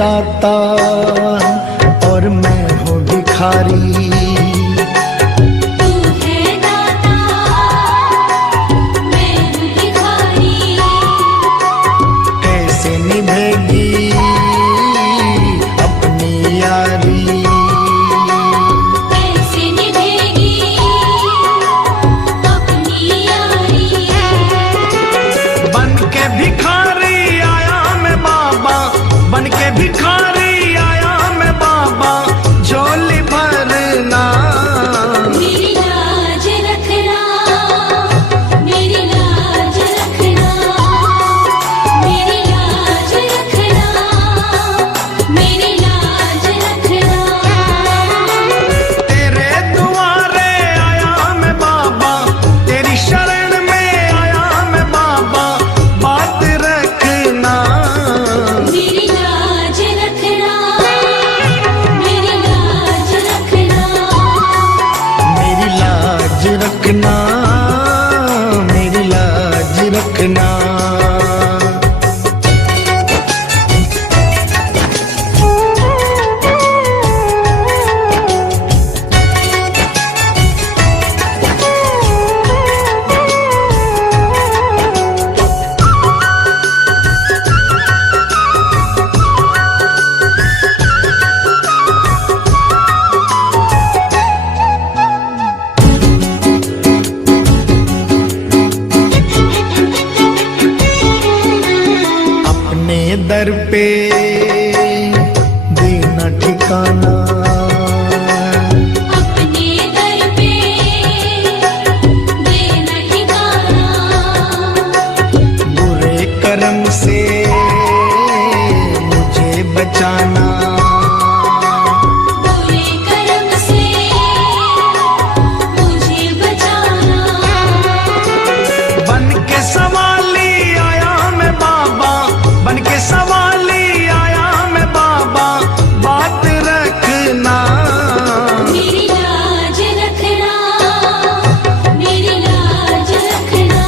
दाता और मैं हूँ भिखारी। तू है दाता, मैं हूँ भिखारी। कैसे निभेगी अपनी यारी, कैसे निभेगी अपनी यारी। बन के भिखारी आया मैं बाबा, बन के भिखारी आया मैं बाबा, झोली भरना मेरी लाज रखना, मेरी लाज रखना, मेरी लाज रखना, मेरी लाज रखना। तेरे दुआरे आया मैं बाबा, तेरी शरण में आया मैं बाबा, बात रखना मेरी लाज रखना, मेरी लाज रखना। मेरी लाज रखना, मेरी लाज रखना। अपने दर पे देना ठिकाना, अपने दर पे देना ठिकाना। बुरे कर्म से मुझे बचाना, बुरे कर्म से मुझे बचाना। बन के सवाली आया मैं बाबा, बन के सवाली आया मैं बाबा, बात रखना मेरी लाज रखना, मेरी लाज रखना,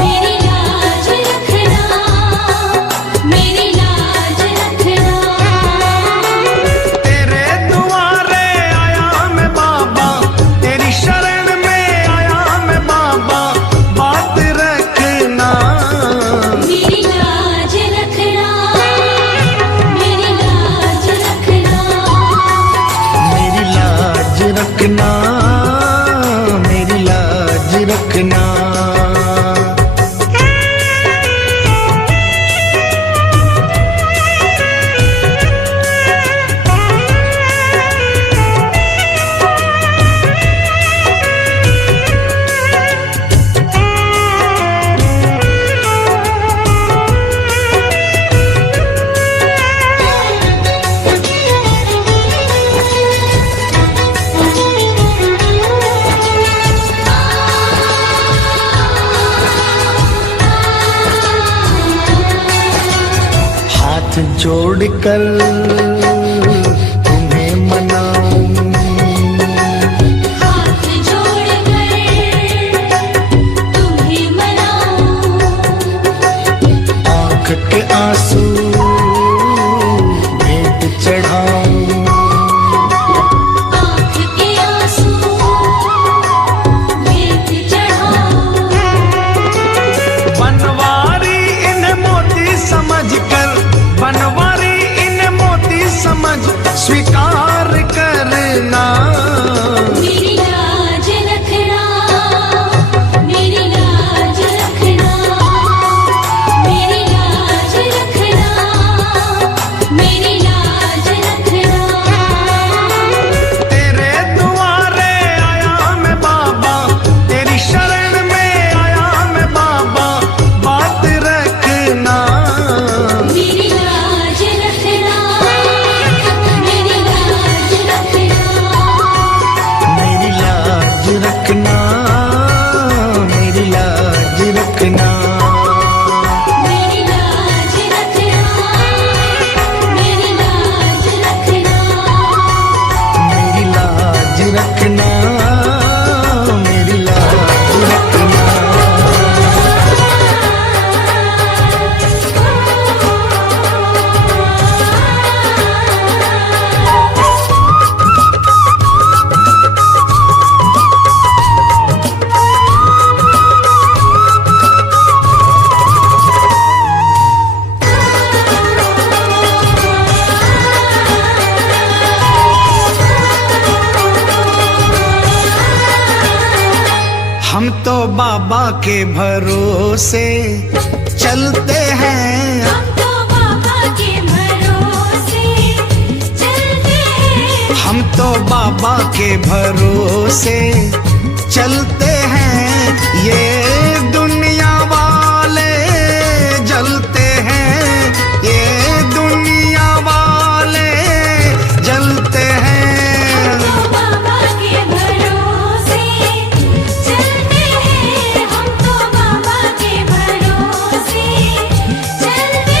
मेरी लाज रखना, मेरी लाज रखना। तेरे दुआरे आया मैं बाबा, तेरी शरण में आया मैं बाबा, बात रखना मेरी लाज रखना, मेरी लाज रखना। मेरी लाज रखना, मेरी लाज रखना। हाथ जोड़कर तुम्हें मनाऊं, हाथ जोड़कर तुम्हें मनाऊं। आंख के आंसू भेंट चढ़ाऊं, आँख के आंसू भेंट चढ़ाऊं। बनवारी इन्हें मोती समझकर, बनवारी इन्हें मोती समझ स्वीकार करना मेरी लाज रखना, मेरी लाज रखना, मेरी लाज रखना, बाबा के भरोसे चलते हैं, हम तो बाबा के भरोसे चलते हैं, हम तो बाबा के भरोसे चलते हैं। ये दुनिया वाले जलते हैं, ये दुनिया वाले जलते हैं। हम तो बाबा के भरोसे चलते हैं, हम तो बाबा के भरोसे चलते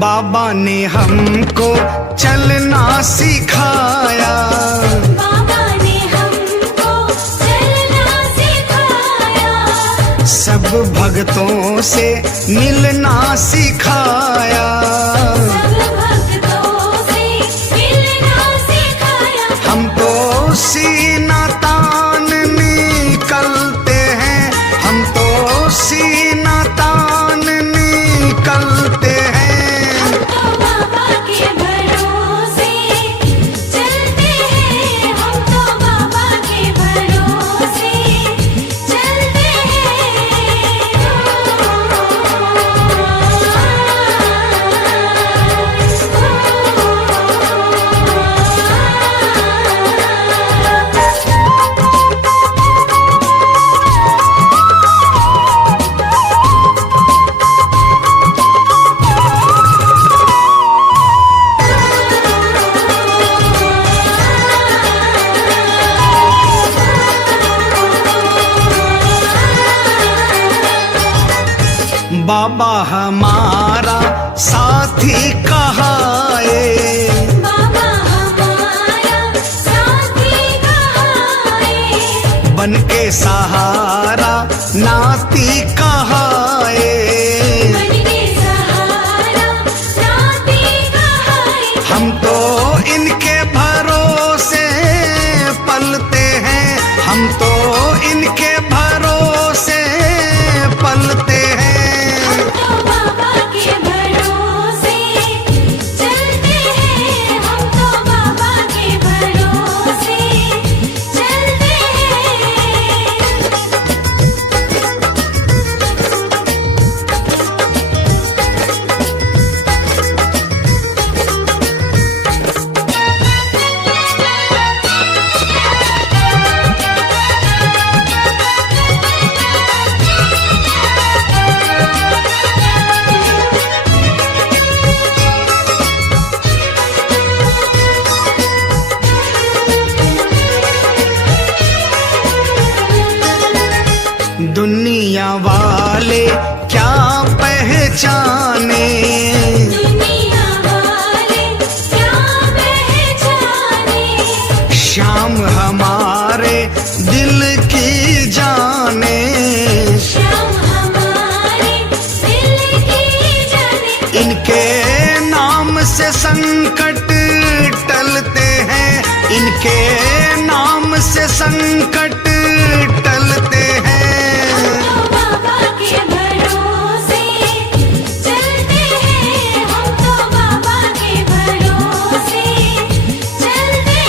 बाबा ने हमको चलना सिखाया, बाबा ने हमको चलना सिखाया, सब भक्तों से मिलना सिखाया। सब भक्तों से मिलना सिखाया, हम तो सीना तान निकलते हैं, हम तो सीना तान निकलते हैं। हम तो बाबा के भरोसे चलते हैं, हम तो बाबा के भरोसे चलते बाबा हमारा साथी कहाए, बाबा हमारा साथी कहाए, बन के सहारा नाती कहाए। बन के सहारा नाती कहाए, हम तो इनके भरोसे पलते हैं, हम तो इनके भरोसे पलते हैं। हम तो बाबा के भरोसे चलते हैं, हम तो बाबा के भरोसे चलते दुनिया वाले क्या पहचाने, दुनिया वाले क्या पहचाने, श्याम हमारे दिल की जाने। श्याम हमारे दिल की जाने, इनके नाम से संकट टलते हैं, इनके नाम से संकट टलते हैं। हम तो बाबा के भरोसे चलते हैं, हम तो बाबा के भरोसे चलते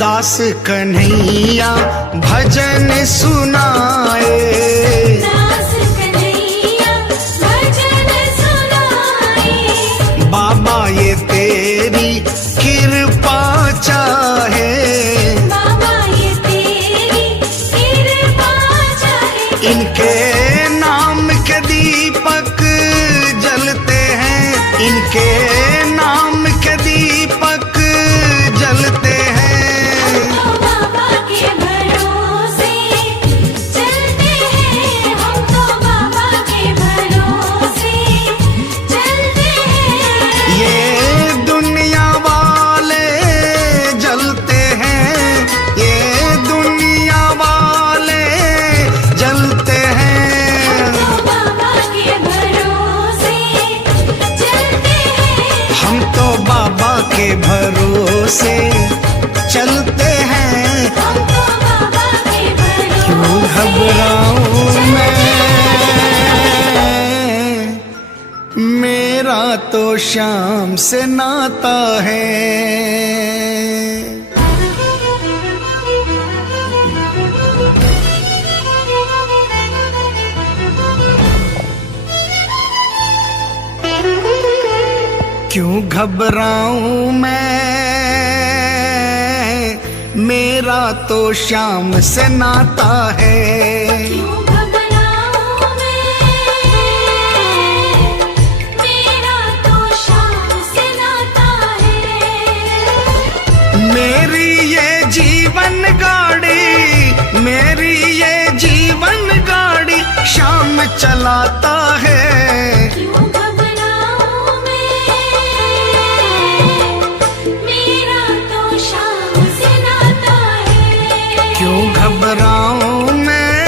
दास कन्हैया भजन सुनाए, दास कन्हैया भजन सुनाए, बाबा ये तेरी कृपा चाहे। बाबा नाम के दीपक जलते हैं, इनके नाम के दीपक जलते हैं। तो बाबा के भरोसे चलते हैं, हम तो बाबा के भरोसे चलते हैं। ये दुनिया वाले जलते हैं, ये दुनिया वाले जलते हैं। तो बाबा के भरोसे चलते हैं, हम तो बाबा के भरोसे चलते हैं। हम तो बाबा के भरोसे क्यों घबराऊं मैं, मेरा तो शाम से नाता है। क्यों घबराऊं मैं, मेरा तो शाम से नाता है। क्यों घबराऊं मैं, मेरा तो शाम से नाता है। मेरी ये जीवन गाड़ी, मेरी ये जीवन गाड़ी शाम चलाता है। क्यों घबराऊं मैं, मेरा तो शाम से नाता है। क्यों घबराऊं मैं,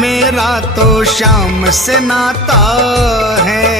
मेरा तो शाम से नाता है।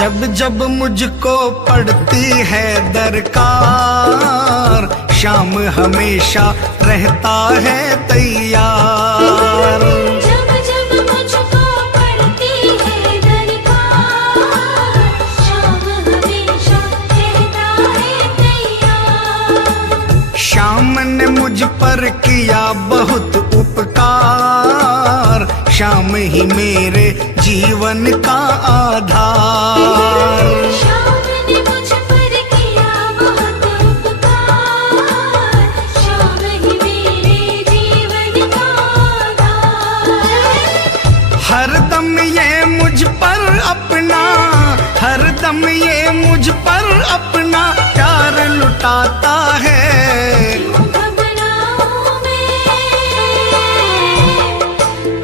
जब जब मुझको पड़ती है दरकार, शाम हमेशा रहता है तैयार। जब जब मुझको पड़ती है दरकार, शाम हमेशा रहता है तैयार। शाम ने मुझ पर किया बहुत उपकार, शाम ही मेरे जीवन का आधार। शाम ने मुझ पर किया बहुत उपकार, शाम ही मेरे जीवन का आधार। हर दम ये मुझ पर अपना, हर दम ये मुझ पर अपना प्यार लुटाता है। क्यों घबराऊं मैं,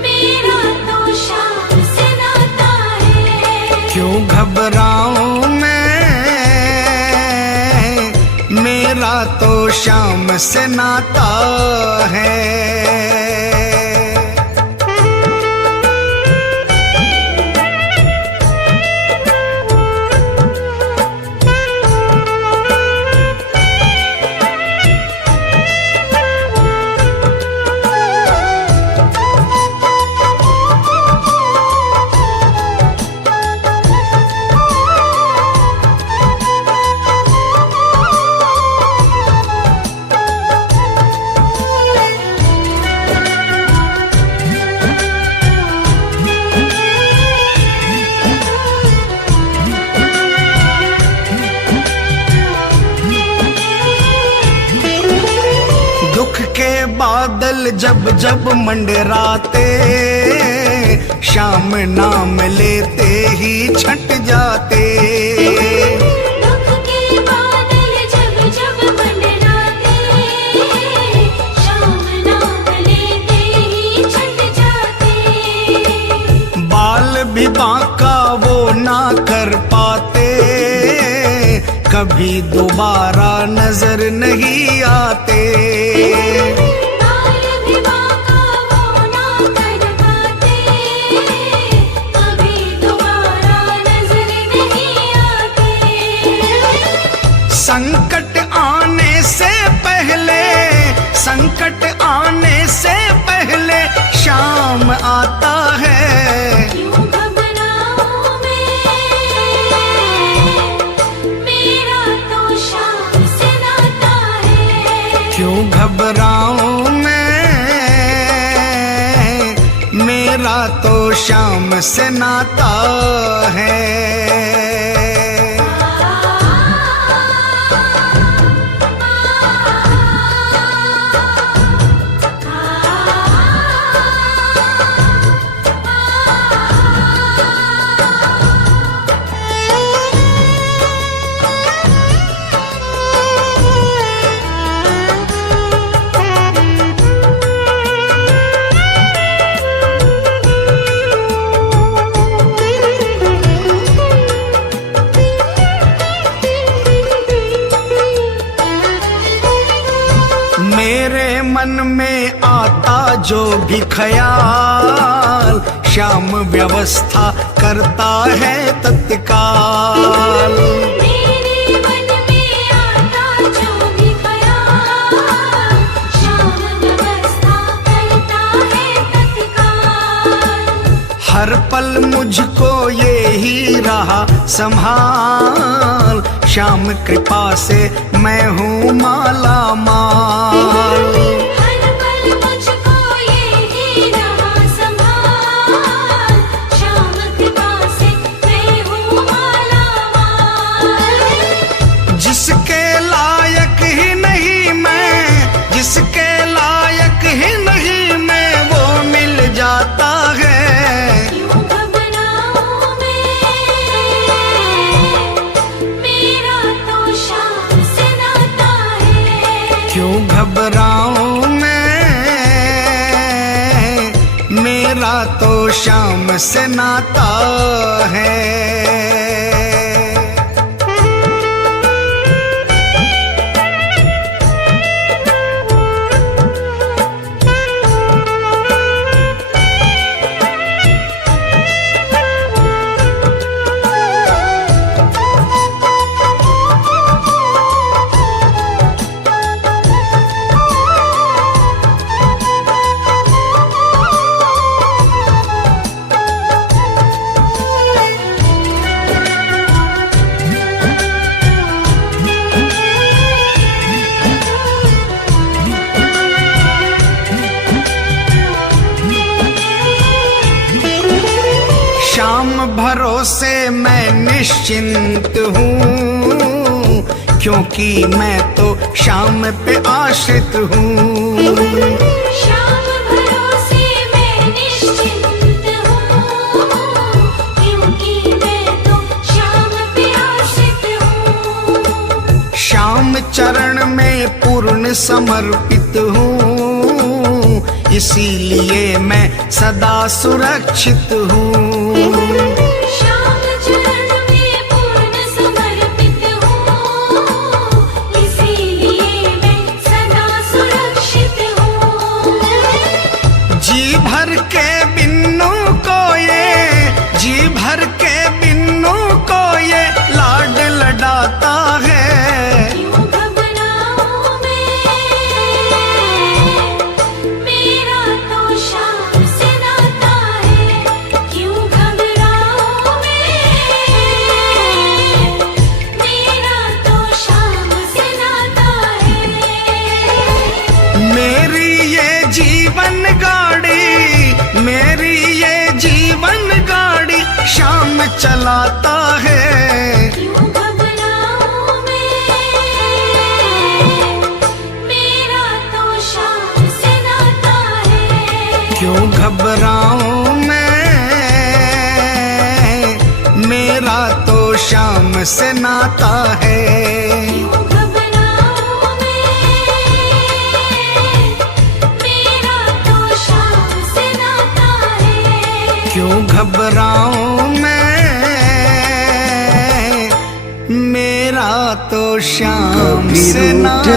मेरा तो शाम से नाता है। क्यों घबराऊं मैं, मेरा तो शाम से नाता है। दुख के बादल जब जब मंडराते, शाम नाम लेते ही छट जाते। दुख के बादल जब जब मंडराते, शाम नाम लेते ही छट जाते। बाल भी बांका वो ना कर पाते, कभी दोबारा नजर नहीं आते। बाल भी बांका वो ना कर पाते, कभी दोबारा नजर नहीं आते। संग संकट आने से पहले शाम आता है। क्यों घबराऊं मैं, मेरा तो शाम से नाता है। क्यों घबराऊं मैं, मेरा तो शाम से नाता है। मेरे मन में आता जो भी ख्याल, श्याम व्यवस्था करता है तत्काल। मेरे मन में आता जो भी ख्याल, श्याम व्यवस्था करता है तत्काल। हर पल मुझको ये ही रहा संभाल, श्याम कृपा से मैं हूँ माला माल। हर पल मुझको ये ही रहा संभाल, श्याम कृपा से मैं हूँ माला माल। जिसके लायक ही नहीं मैं, जिसके लायक ही नहीं मैं, वो मिल जाता है। क्यों घबराऊं मैं, मेरा तो शाम से नाता है। क्यों घबराऊं मैं, मेरा तो शाम से नाता है। शाम भरोसे मैं निश्चिंत हूँ, क्योंकि मैं तो शाम पे आश्रित हूँ। श्याम भरोसे मैं निश्चिंत हूँ, क्योंकि मैं तो श्याम पे आश्रित हूँ। श्याम चरण में पूर्ण समर्पित हूँ, इसीलिए मैं सदा सुरक्षित हूँ। श्याम चरण में पूर्ण समर्पित हूँ, इसीलिए मैं सदा सुरक्षित हूँ। जी भर के बिन्नू को ये, जी भर के बिन्नू को ये लाड लडाता है। क्यों घबराऊं मैं, मेरा तो शाम से नाता है। क्यों घबराऊं मैं, मेरा तो शाम से नाता है। मेरी ये जीवन गाड़ी, मेरी ये जीवन गाड़ी शाम चलाता है। क्यों घबराऊं मैं, मेरा तो शाम से नाता है। क्यों घबराऊं मैं, मेरा तो शाम से नाता है। क्यों घबराऊं मैं, मेरा तो शाम से नाता है। क्यों घबराऊं मैं, मेरा तो शाम से नाता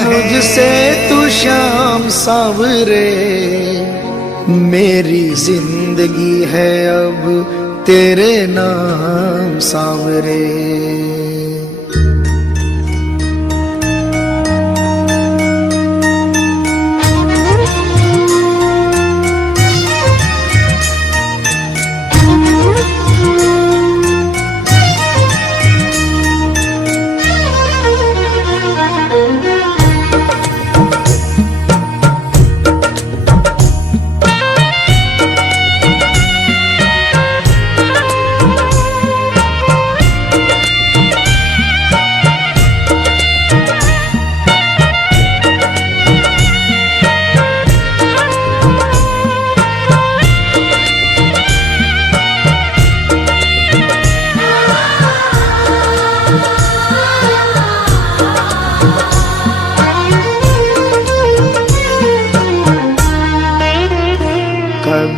है। मुझसे तू शाम सांवरे, मेरी जिंदगी है अब तेरे नाम सांवरे।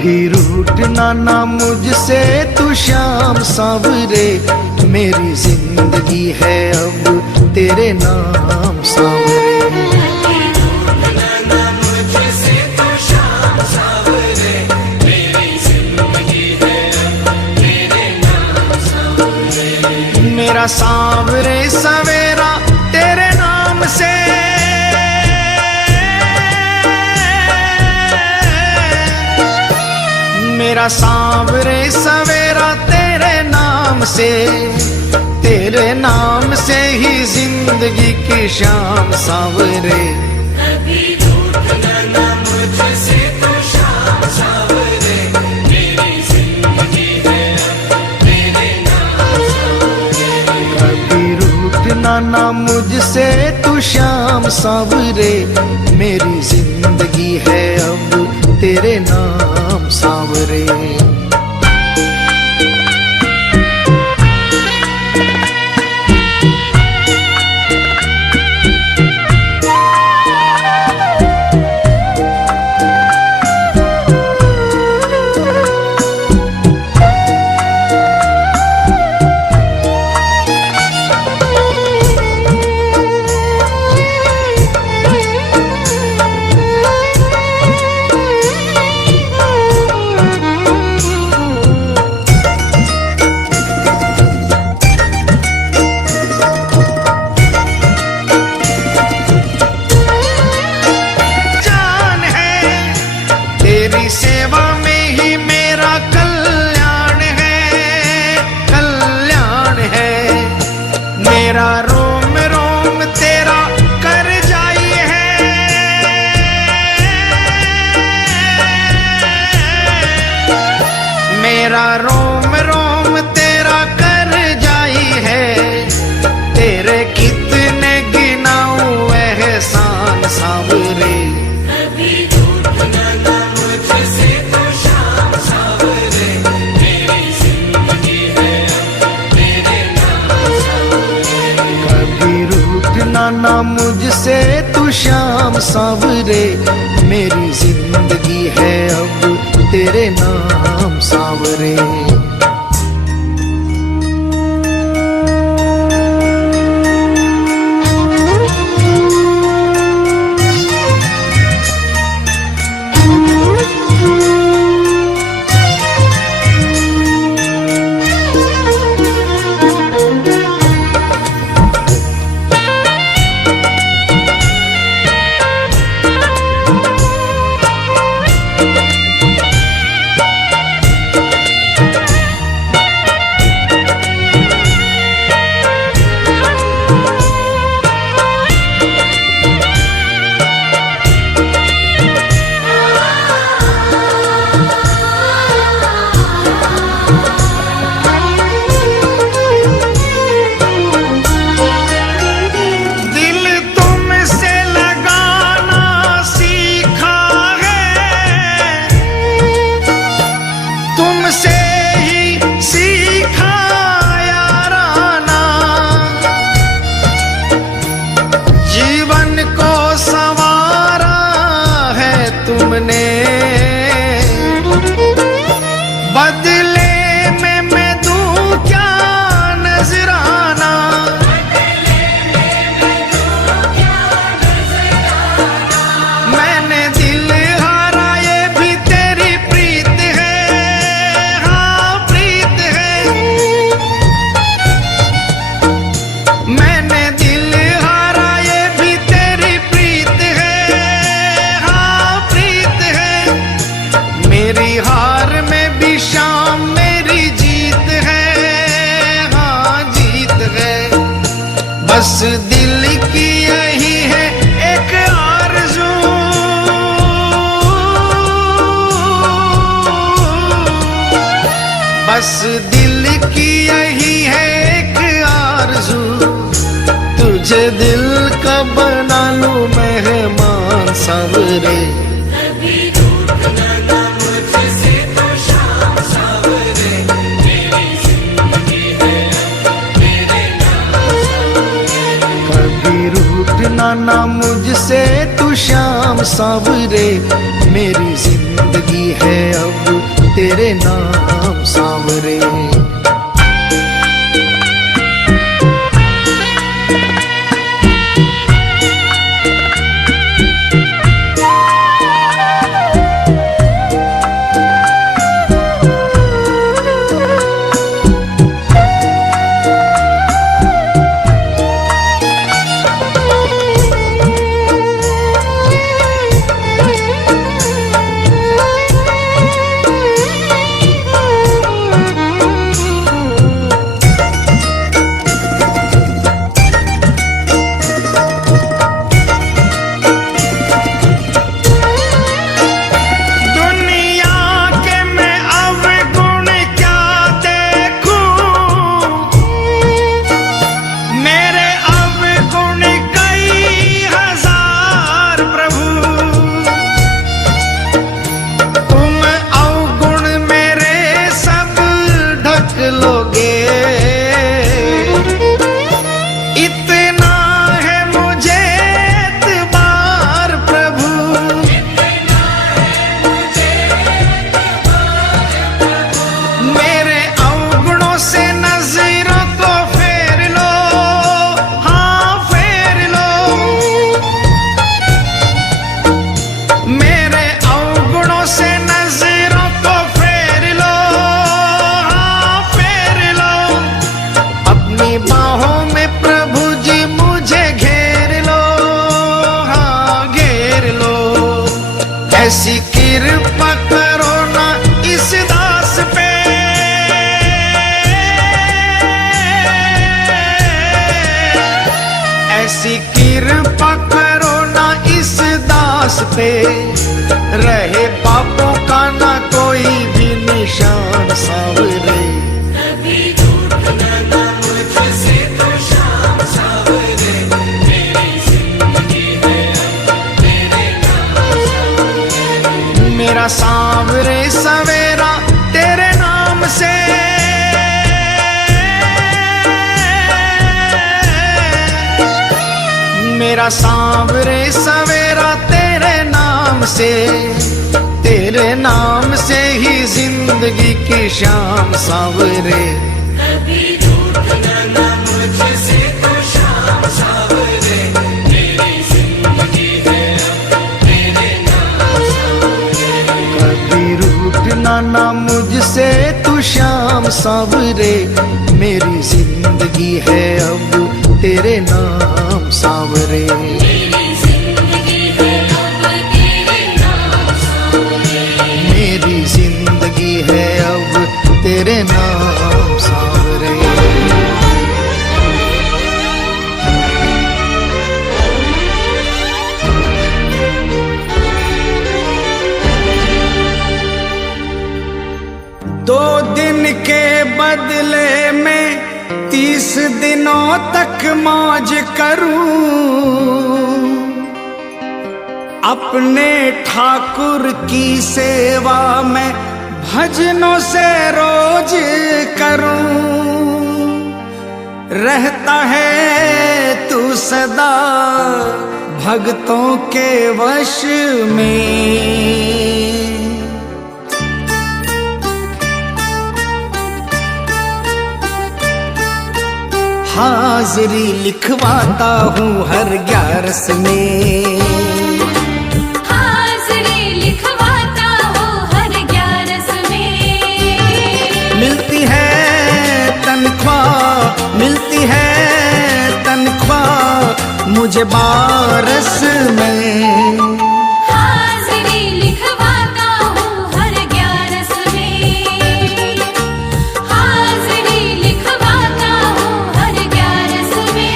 कभी रूठना ना मुझसे तू श्याम सांवरे, मेरी जिंदगी है अब तेरे नाम सांवरे। मेरा सांवरे सवेरा तेरे नाम से, मेरा सांवरे सवेरा तेरे नाम से, तेरे नाम से ही जिंदगी की शाम सांवरे। कभी रूठना ना मुझसे तू शाम सांवरे, मेरी जिंदगी है तेरे नाम सांवरे। कभी रूठना ना मुझसे तू श्याम सांवरे, मेरी जिंदगी है अब तेरे नाम सांवरे। तेरी सेवा में ही मेरा कल्याण है, कल्याण है। मेरा रोम रोम तेरा कर जाई है, मेरा रोम रोम तेरा कर जाई है। तेरे कितने गिनाऊं एहसान सांवरे, ना मुझसे तू श्याम सांवरे, मेरी जिंदगी है अब तेरे नाम सांवरे। तुमने बदले में मैं दूं क्या नजराना, मैंने दिल हारा ये भी तेरी प्रीत है, हाँ प्रीत है। मैंने दिल हारा ये भी तेरी प्रीत है, हाँ प्रीत है। मेरी हार में भी शाम मेरी जीत है, हाँ जीत है। बस दिल की यही है एक आरज़ू, बस दिल की यही है एक आरज़ू, तुझे दिल का बना लूं मेहमान सांवरे। कभी रूठना ना मुझसे तू शाम सांवरे, मेरी जिंदगी है तेरे नाम सांवरे। कभी रूठना ना मुझसे तू श्याम सांवरे, मेरी जिंदगी जिंदगी है अब तेरे नाम सांवरे। ऐसी कृपा करो ना इस दास पे, ऐसी कृपा करो ना इस दास पे, रहे पापों का ना कोई भी निशान सांवरे। कभी रूठना ना मुझसे तो शाम सांवरे, मेरी जिंदगी है अब तेरे नाम सांवरे। मेरा सांवरे सवेरा तेरे नाम से, मेरा सांवरे सवेरा तेरे नाम से, तेरे नाम से ही जिंदगी की शाम सांवरे। कभी रूठना ना मुझसे तो शाम सांवरे, मेरी जिंदगी है अब तेरे नाम सांवरे। कभी रूठना ना मुझसे तू श्याम सांवरे, मेरी जिंदगी है अब तेरे नाम सांवरे। मेरी जिंदगी है अब तेरे नाम सांवरे। मेरी जिंदगी है अब तेरे नाम सांवरे। दो दिन के बदले में 30 दिनों तक मौज करूं, अपने ठाकुर की सेवा में भजनों से रोज करूं। रहता है तू सदा भक्तों के वश में, हाजिरी लिखवाता हूँ हर 11 में, हाजिरी लिखवाता हूँ हर 11 में। मिलती है तनख्वाह, मिलती है तनख्वाह मुझे 12 में। हाजिरी लिखवाता हूँ हर 11 में, हाजिरी लिखवाता हूँ हर 11 में।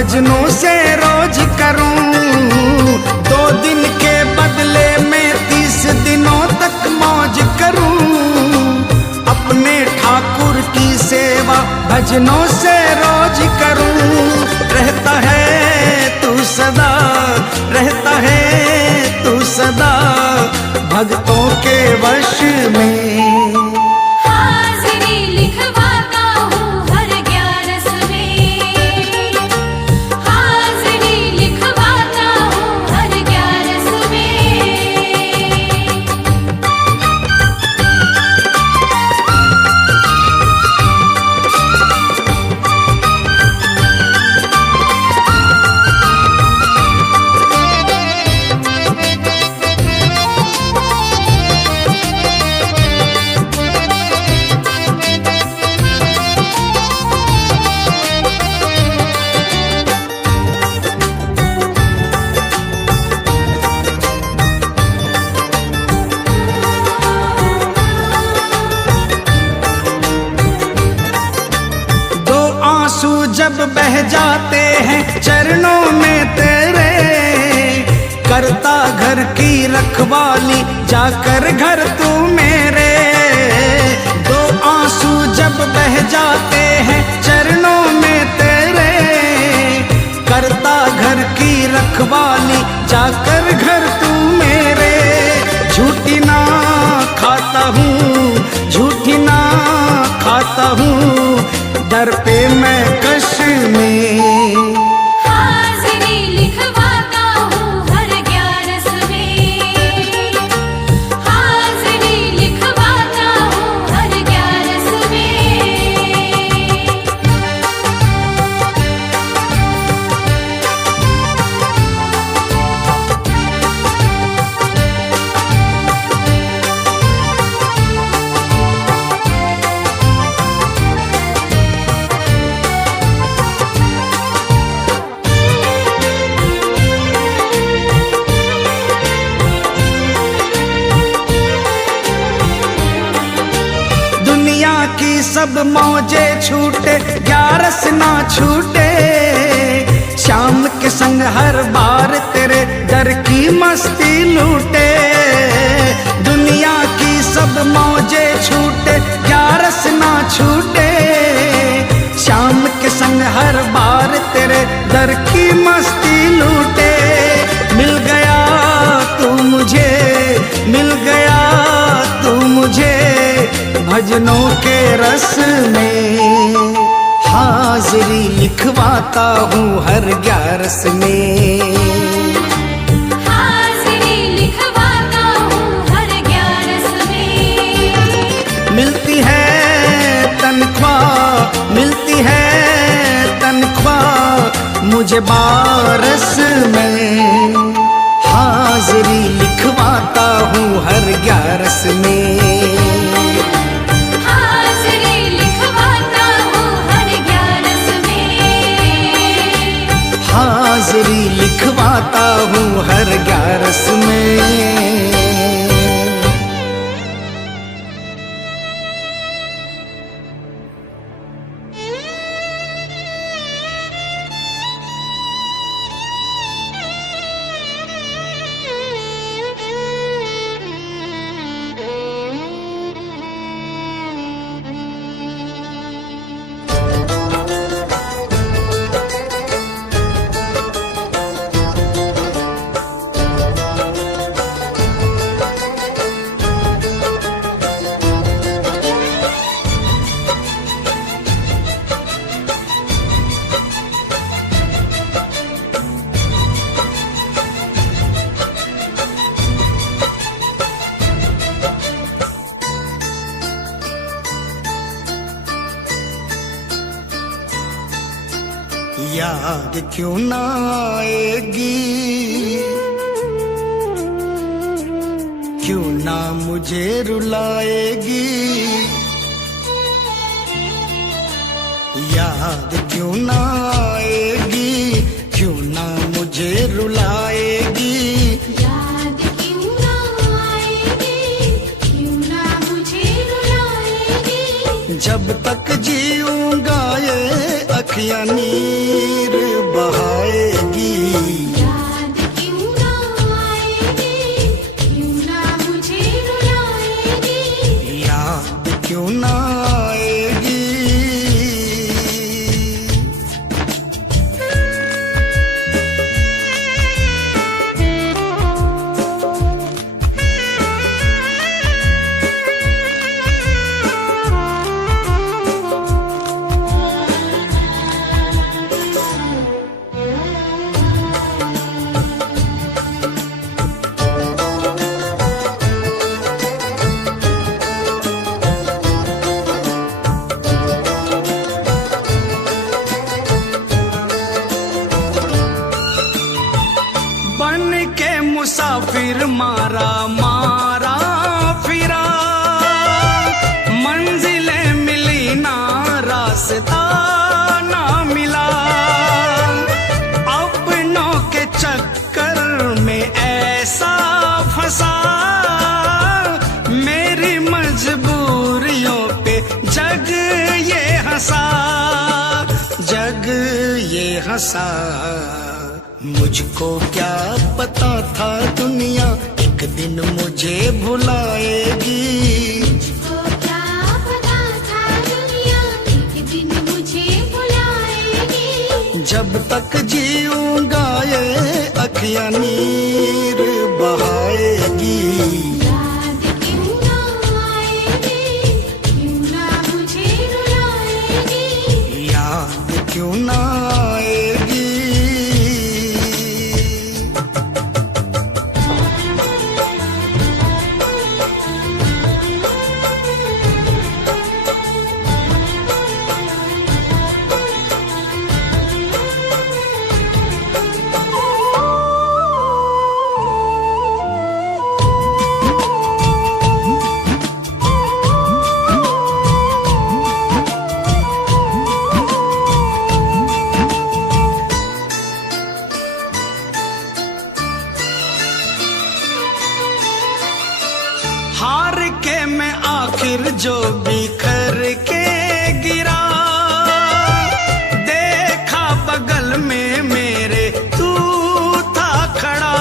भजनों से रोज करूं। 2 दिन के बदले में 30 दिनों तक मौज करूं। अपने ठाकुर की सेवा भजनों से रोज करूं। रहता है तू सदा, रहता है तू सदा भक्तों के वश में। हाजिरी लिखवाता हूँ हर 11 में, हाजिरी लिखवाता हूँ हर 11 में। जब बह जाते हैं चरणों में तेरे, करता घर की रखवाली जाकर घर तू मेरे। 2 आंसू जब बह जाते हैं चरणों में तेरे, करता घर की रखवाली जाकर घर तू मेरे। झूठी ना खाता हूँ, झूठी ना खाता हूँ, दर पे मैं कश में। हाजिरी लिखवाता हूँ हर 11 में, हाजिरी लिखवाता हूँ हर 11 में। की सब मौजे छूटे 11 ना छूटे। शाम के संग हर बार तेरे दर की मस्ती लूटे। दुनिया की सब मौजे छूटे 11 ना छूटे। शाम के संग हर बार तेरे दर की मस्ती लूटे। मिल गया तू मुझे, मिल गया तू मुझे भजनों के रस में। हाजिरी लिखवाता हूँ हर 11 में, हाजिरी लिखवाता हूँ हर 11 में। मिलती है तनख्वाह, मिलती है तनख्वाह मुझे 12 में। हाजिरी लिखवाता हूँ हर 11 में, हाजिरी लिखवाता हूँ हर 11 में। याद क्यों ना आएगी, क्यों ना मुझे रुलाएगी। याद क्यों ना आएगी, क्यों ना मुझे रुलाएगी। याद क्यों ना आएगी, क्यों ना मुझे रुलाएगी। जब तक जीऊंगा ये अखियाँ नीर बहाएगी। याद क्यों ना आएगी, क्यों ना मुझे रुलाएगी। याद क्यों ना आएगी। बन के मुसाफिर मारा मारा फिरा, मंजिलें मिली ना रास्ता ना मिला। अपनों के चक्कर में ऐसा फंसा, मेरी मजबूरियों पे जग ये हंसा, जग ये हंसा। मुझको क्या पता था दुनिया एक दिन मुझे भुलाएगी। मुझको क्या पता था दुनिया एक दिन मुझे बुलाएगी। जब तक जीऊंगा ये अखियां नीर बहाएगी। याद क्यों ना आएगी, क्यों ना मुझे रुलाएगी। याद क्यों ना आएगी। हार के मैं आखिर जो बिखर के गिरा, देखा बगल में मेरे तू था खड़ा।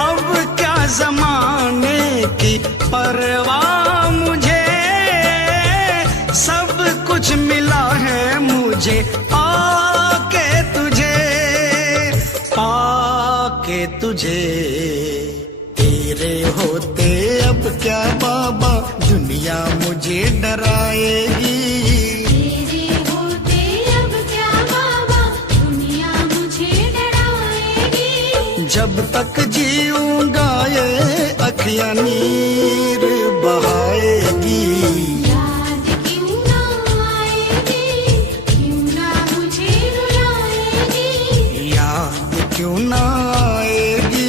अब क्या जमाने की परवाह मुझे, सब कुछ मिला है मुझे पाके तुझे, पाके तुझे। तेरे होते अब क्या बाबा दुनिया मुझे डराएगी। तेरे होते अब क्या बाबा दुनिया मुझे डराएगी। जब तक जीऊंगा ये अखियां नीर बहाएगी। याद क्यों ना आएगी, क्यों ना मुझे रुलाएगी। याद क्यों ना आएगी।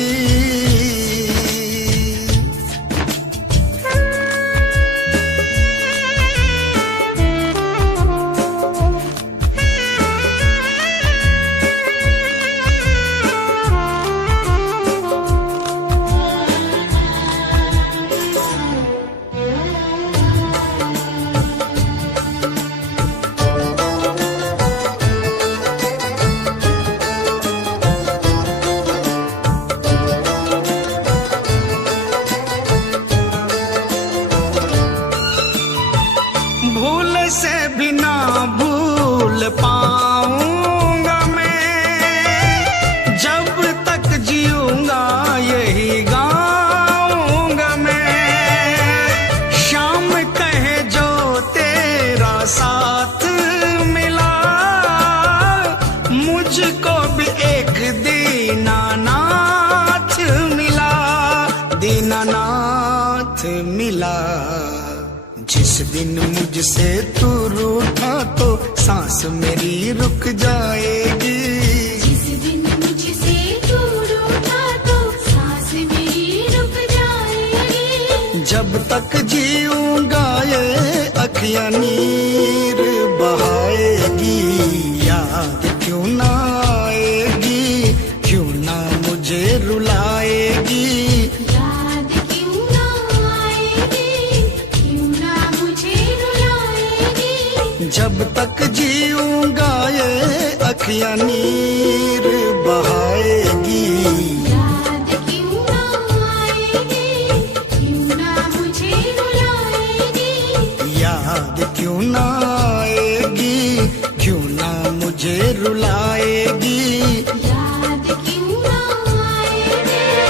भूल से भी ना भूल पाऊंगा मैं, जब तक जीऊंगा यही गाऊंगा मैं। शाम कहे जो तेरा साथ मिला, मुझको भी एक दीनानाथ मिला, दीनानाथ मिला। जिस दिन मुझसे तू रूठा तो सांस मेरी रुक जाएगी। जिस दिन मुझसे दूर उठा तो सांस मेरी रुक जाएगी। जब तक जीऊंगा ये अखियां नीर बहाएगी। याद क्यों ना आएगी, क्यों ना मुझे रुलाएगी। याद क्यों ना आएगी, क्यों ना मुझे रुलाएगी। जब तक जीऊंगा ये अखियां नीर बहाएगी। याद क्यों ना आएगी, क्यों ना मुझे रुलाएगी। याद क्यों ना आएगी, क्यों ना मुझे रुलाएगी। याद क्यों ना आएगी, क्यों ना मुझे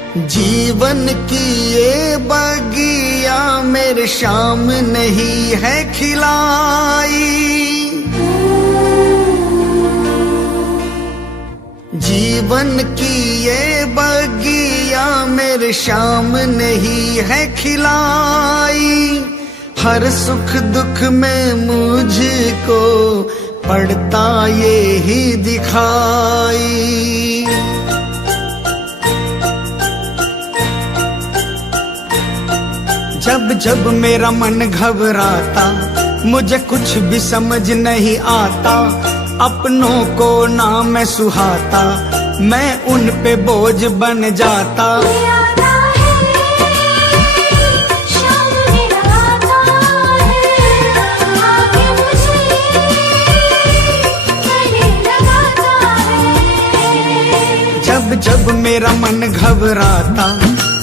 रुलाएगी। जीवन की ये बगिया मेरे शाम नहीं है खिलाई। जीवन की ये बगिया मेरे शाम नहीं है खिलाई। हर सुख दुख में मुझको पड़ता ये ही दिखाई। जब जब मेरा मन घबराता, मुझे कुछ भी समझ नहीं आता। अपनों को ना मैं सुहाता, मैं उन पे बोझ बन जाता। आता है शाम मेरा आता है, आके मुझे गले लगाता है। जब जब मेरा मन घबराता,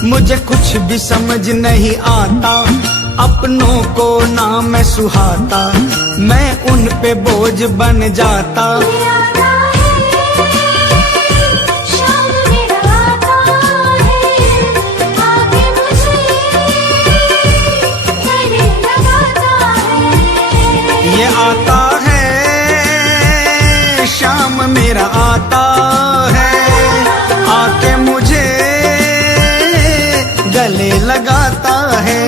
मुझे कुछ भी समझ नहीं आता। अपनों को ना मैं सुहाता, मैं उन पे बोझ बन जाता। आता है शाम मेरा आता है, आके मुझे गले लगाता है। ये आता है शाम मेरा आता है, आके मुझे गले लगाता है।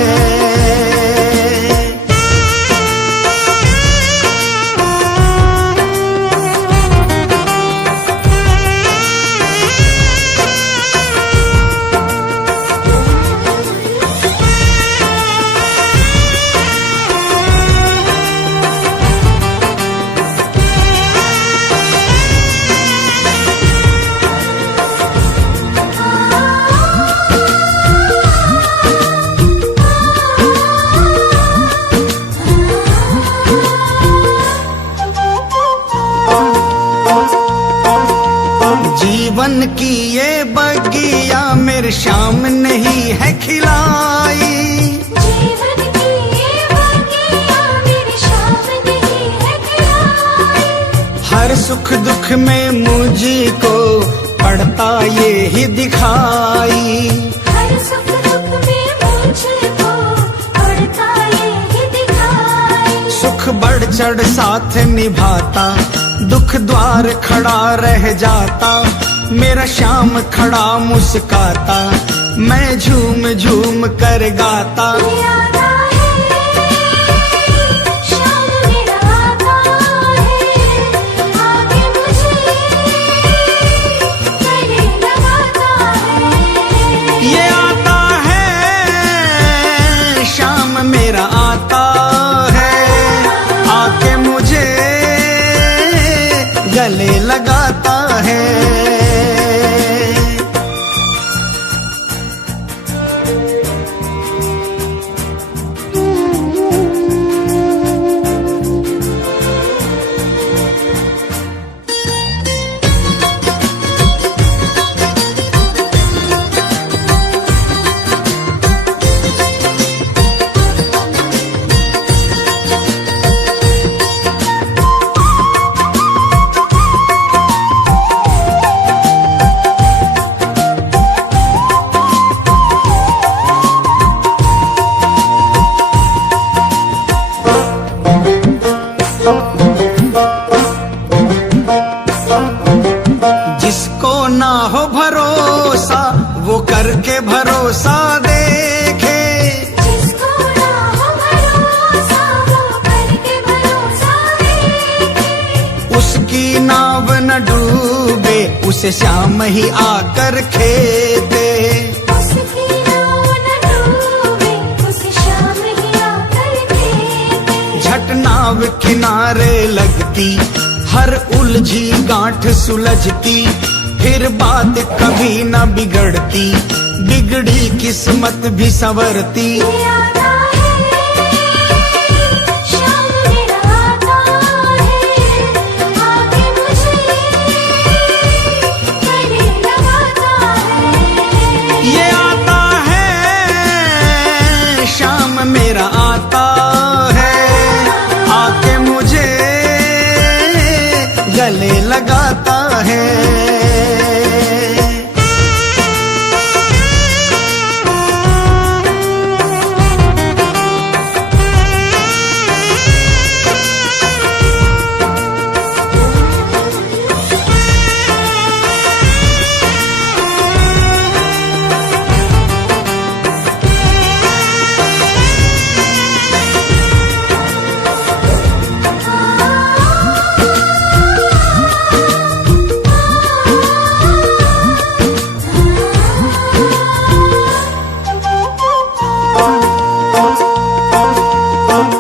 जीवन की ये बगिया मेरे शाम नहीं है खिलाई। जीवन की ये बगिया मेरी शाम नहीं है खिलाई। हर सुख दुख में मुझको पड़ता ये ही दिखाई। हर सुख दुख में मुझको पड़ता ये ही दिखाई। सुख बढ़ चढ़ साथ निभाता, दुख द्वार खड़ा रह जाता। मेरा शाम खड़ा मुस्काता, मैं झूम झूम कर गाता। आता है शाम मेरा आता है, आके मुझे गले लगाता है। ये आता है शाम मेरा आता है, आके मुझे गले लगाता है। जिसको ना हो भरोसा वो करके भरोसा देखे। जिसको ना हो भरोसा वो करके भरोसा देखे। उसकी नाव न डूबे, उसे शाम ही आकर खेते। उसकी नाव न डूबे, उसे शाम ही आकर खेते। झट नाव किनारे लगती, हर उलझी गांठ सुलझती, फिर बात कभी न बिगड़ती, बिगड़ी किस्मत भी संवरती। आता है शाम मेरा आता है, आगे मुझे गले लगाता है। ये आता है शाम मेरा आता है, आके मुझे गले लगाता है।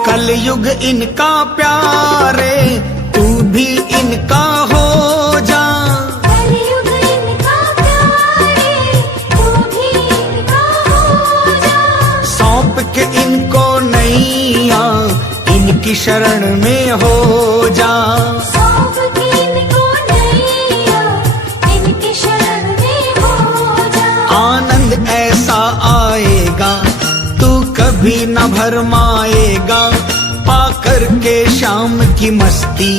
कलयुग इनका प्यारे, तू भी इनका हो जा। कलयुग इनका प्यारे, तू भी इनका हो जा। सौंप के इनको नैया, इनकी शरण में हो जा। सौंप के इनको नैया, इनकी शरण में हो जा। आनंद ऐसा आएगा तू कभी न भरमाएगा, पाकर के शाम की मस्ती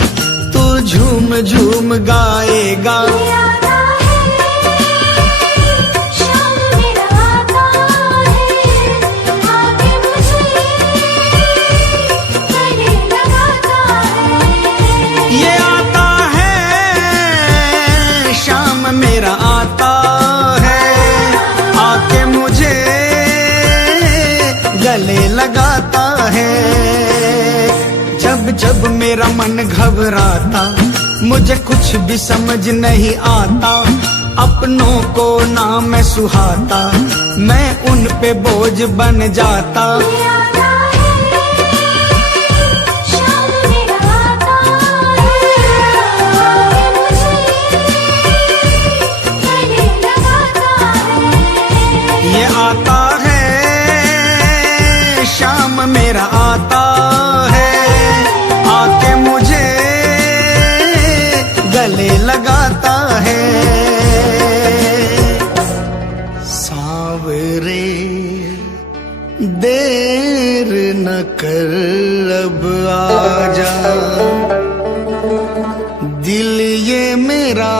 तू झूम झूम गाएगा। आता है शाम मेरा आता है, आगे मुझे गले लगाता है। ये आता है शाम मेरा आता है, आके मुझे गले लगाता है। जब जब मेरा मन घबराता, मुझे कुछ भी समझ नहीं आता, अपनों को ना मैं सुहाता, मैं उन पे बोझ बन जाता। आता है शाम मेरा आता है, आगे मुझे गले लगाता है। ये आता है शाम मेरा आता है, आके मुझे गले लगाता है। सावरे देर न कर अब आजा, दिल ये मेरा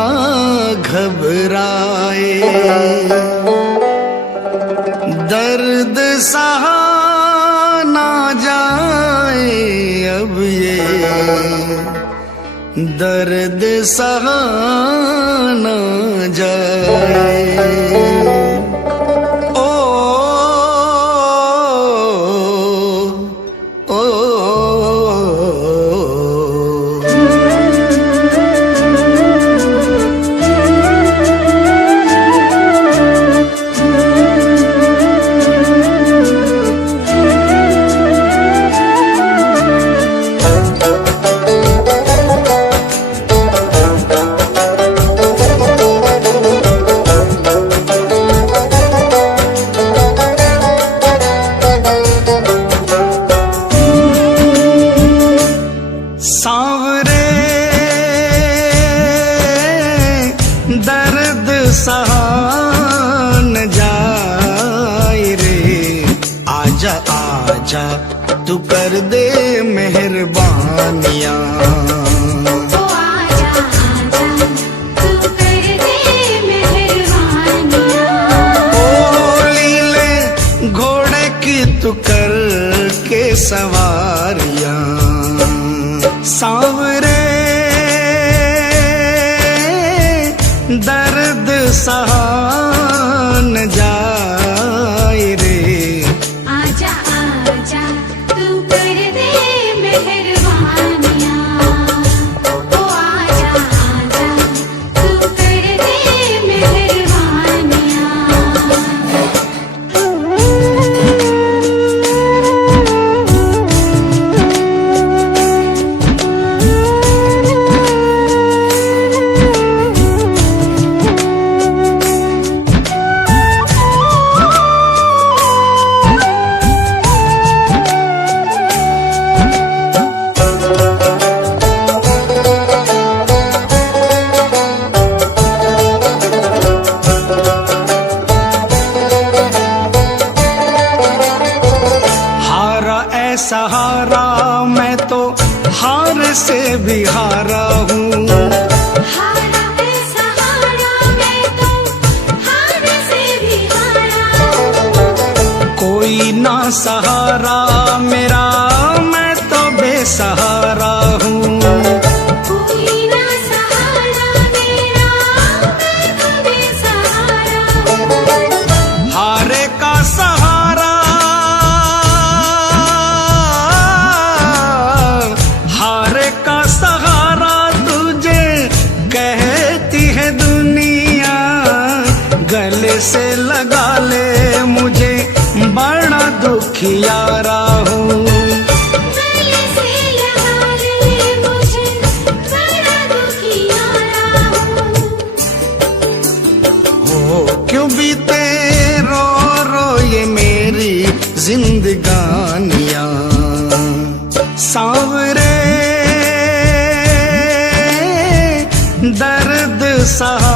घबराए, दर्द सहा ना जाए अब ये, दर्द सहा ना जाए। ओ, ओ, सांवरे दर्द सहा न जाए रे, आजा आजा तू कर दे मेहरबानियां। ओ आजा आजा तू कर दे मेहरबानियां। ओ लीले घोड़े की तू कर के सवारियां। सांवरे दर्द सहा न जाए रे, आजा आजा तू कर दे मेहरबानियां। ओ आजा आजा तू कर दे मेहरबानियां। हार से भी हारा हूँ। हारा है सहारा मैं तो हार से भी हारा कोई ना सहारा मेरा, मैं तो बेसहारा हूँ। कोई ना सहारा मेरा मैं तो बेसहारा हारे का सहारा, हारे का सहारा तुझे कहती है दुनिया। गले से लगा ले मुझे, बड़ा दुखियारा हूँ। गले से लगा ले मुझे, बड़ा दुखियारा हो क्यों बीते रो रो ये मेरी जिंदगानियां। सांवरे दर्द सहा